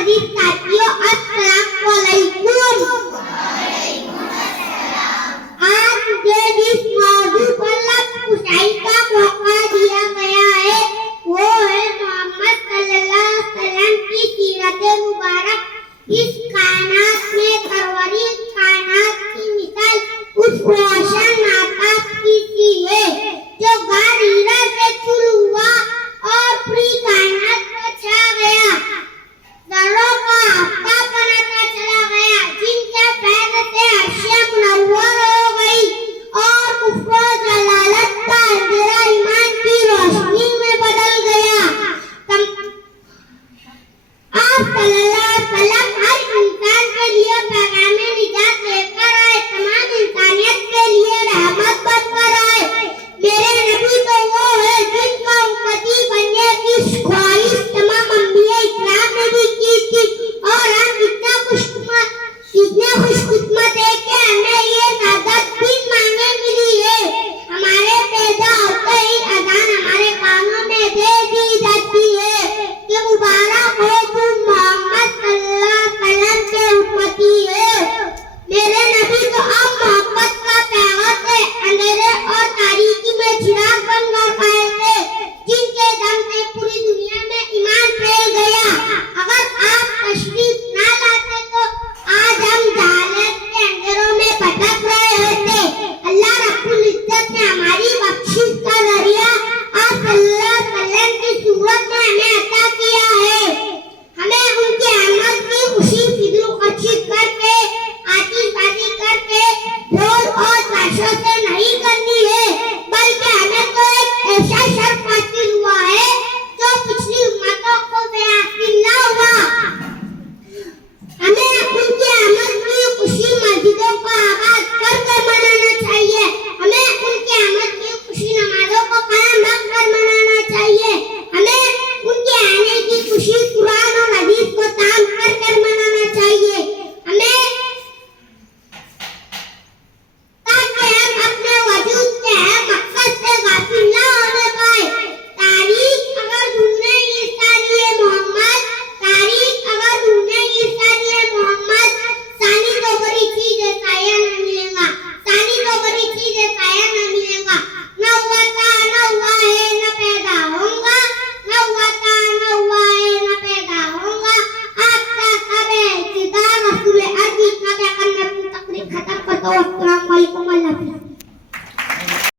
عزیز ساتھیوں، السلام علیکم۔ آج مجھے جس موضوع پر لفظ کشائی کا موقع دیا گیا ہے وہ ہے محمد صلی اللہ علیہ وسلم کی سیرت مبارک۔ اس کائنات میں سرور کائنات کی مثال اس روشن آفتاب کی سی ہے جو غار ہیرا سے طلوع ہوا اور پوری کائنات پر چھا گیا، ذروں کا آفتاب بناتا چلا گیا، جن کے فیض سے عرش منور ہو گئی اور کفر و ضلالت کا اندھیرا ایمان کی روشنی میں بدل گیا۔ آپ صلی اللہ علیہ وسلم ہر انسان کے لیے